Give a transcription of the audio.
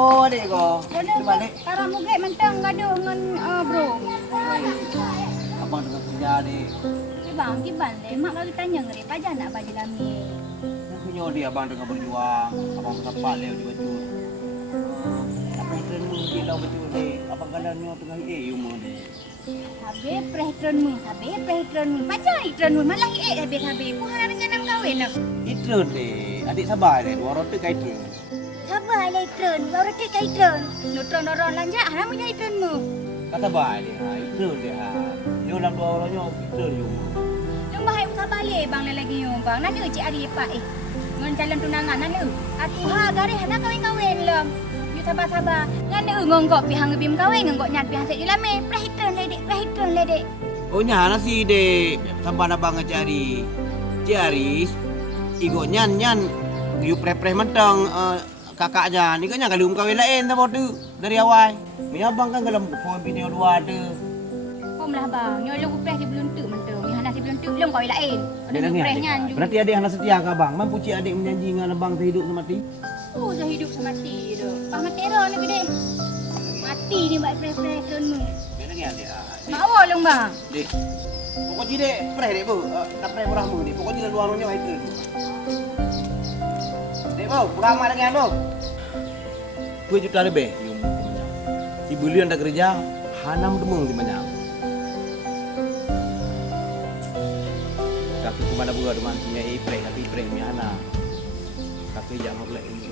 Oh, adik ko. Di balik. Karang muge mentang gaduh dengan bro. Abang dengan kerja adik. Kiban deh. Mak kalau tanya ngeri pajak nak baju lami. Punya dia abang dengan berjuang. Abang sempat lewat di baju. Apa yang keren mungkin lah betul dek. Abang kadangnya tengah mu dek. Habis prehitronmu. Pajak itronmu malah habis. Puhana dengan nam kawin nak. Itu dek. Adik sabar dek. Dua roti kait tu. Sabar lah itron. Baru tik itron. Nutron orang lanjak haram punya itronmu. Kata baik dek. Itu dek. Dia ulang dua orangnya itu juga. Yung bahay usah balik bang lagi yung bang. Nana cik ari pak ngon calon tunangan nana. Atu ha gari hana kawin lom. You sabar. Nana ngonggok pihang bim kawin ngonggok nyat pihang sek ilame. Prahitron ledek. Oh nyana sih dek. Sampai abang ngecari. Ciaris. Igo nyan. You preh mentang kakaknya. Ni kan kali kawin lain tak bodoh dari awal. Ni abang kan dalam phone video dua ada. Kom lah bang. Nyo lu preh di beluntuk mentang. Ni hana si beluntuk lom kawin lain. Ada prehnya juga. Berarti adik hana setia ke abang? Mampu cik adik menjanji dengan abang sehidup semati? Oh, dah hidup semati tu. Pak mati ro ni gede. Mati ni mbak preh-prehronmu. Mana ni adik? Mau long bang. Dek. Pokoknya dek preh dek bu. Tak preh murahmu ni. Pokoknya luar luarnya itu. Dek bu, berapa dengan bu? 2 juta lebih. Si beliau anda kerja, hanam demung di mana? Kaki kemana buat teman punya preh, tapi preh punya anak. Kaki jangan mulai ini.